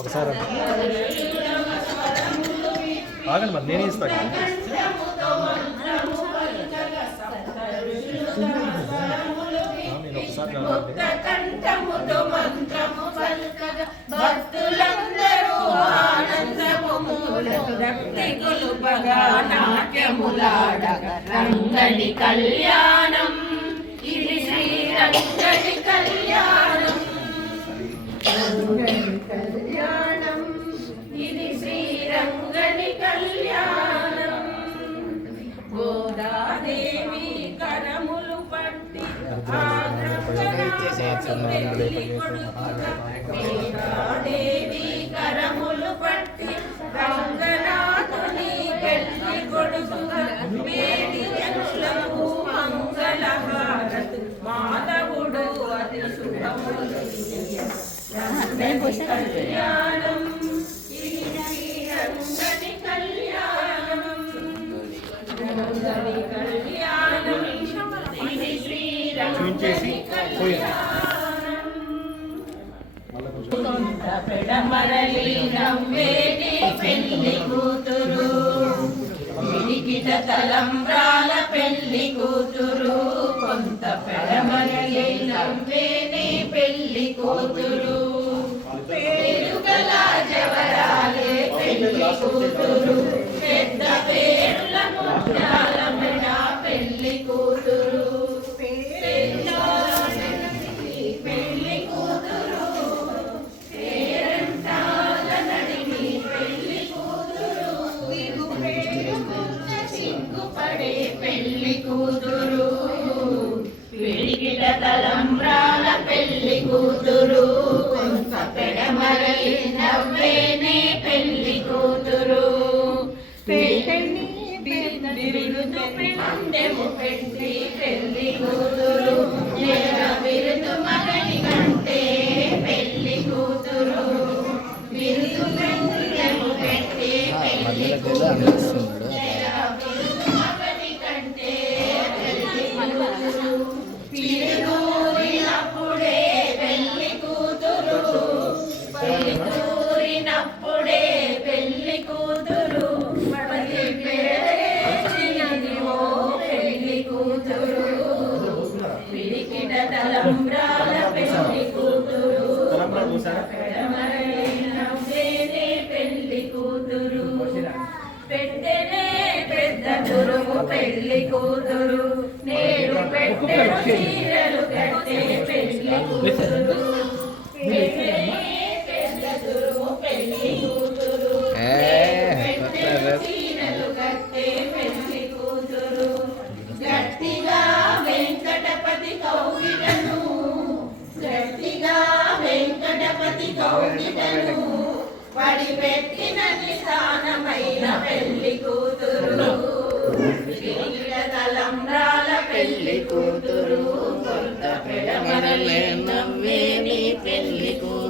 ఒకసారి ఆగండి మరి నేనే ఇస్తాను. నేను ఒకసారి రంగడి కళ్యాణం ఇది శ్రీరంగడి కళ్యాణం, కళ్యాణం ఇది శ్రీరంగడి కళ్యాణం. గోదాదేవి కరములు పట్టి గోదాదేవి కరములు పట్టి రంగనాథుని పెళ్లి కొడుకుగా వేడి జనులకు మంగళహారతి మాధవుడు అతి శుభములు కళ్యాణం ఇది శ్రీరంగడి కళ్యాణం, రంగడి కళ్యాణం ఇది శ్రీరంగడి కళ్యాణం. పెడమరలి నవ్వేటి పెళ్లి కూతురు, పిడికిట తలంబ్రాల పెళ్లి కూతురు, కొంత పెడమరలి నవ్వేటి పెళ్లి కూతురు, పేరుగల జవరాలే పెళ్లి కూతురు, పెద్ద పేరుల ముత్యాల మెడ పెళ్లి కూతురు, పెళ్లి కూతురు, పేరంటాల నడిమి పెళ్లి కూతురు, సిగ్గుపడే పెళ్లి కూతురు, పిడికిట తలంబ్రాల పెళ్లి కూతురు, కొంత పెడమరలి నవ్వేనే పెళ్లి కూతురు, బిరుదు పిండెము పెట్టి పెళ్లి కూతురు, బిరుదు మగని కంటే పెళ్లి కూతురు, బిరుదు పిండెము పెట్టి పెళ్లి కూతురు, మగని కంటే పెళ్లి కూతురు, పిలుదూరినప్పుడే పెళ్లి కూతురు, పిలుదూరినప్పుడే పెళ్లి కూతురు, పది పేరేచినదివో పెళ్లి కూతురు, పిడికిట తలంబ్రాల పెళ్లి కూతురు, పెడమరలి నవ్వేనే పెళ్లి కూతురు, పెట్టెనే పెద్ద తురుము పెళ్లి కూతురు, నేడు పెట్టెను చీరలు కట్టే పెళ్లి కూతురు, పెట్టెనే పెద్ద తురుము పెళ్లి కూతురు, పెట్టెను చీరలు కట్టే పెళ్లి కూతురు, గట్టిగా వెంకటపతి కౌగిటను, గట్టిగా వెంకటపతి కౌగిటను, పడి పెట్టిన నిశానమైన పెళ్లి కూతురు, పిడికిట తలంబ్రాల పెళ్లి కూతురు, కొంత పెడమరలే నవ్వేని పెళ్లి కూతురు.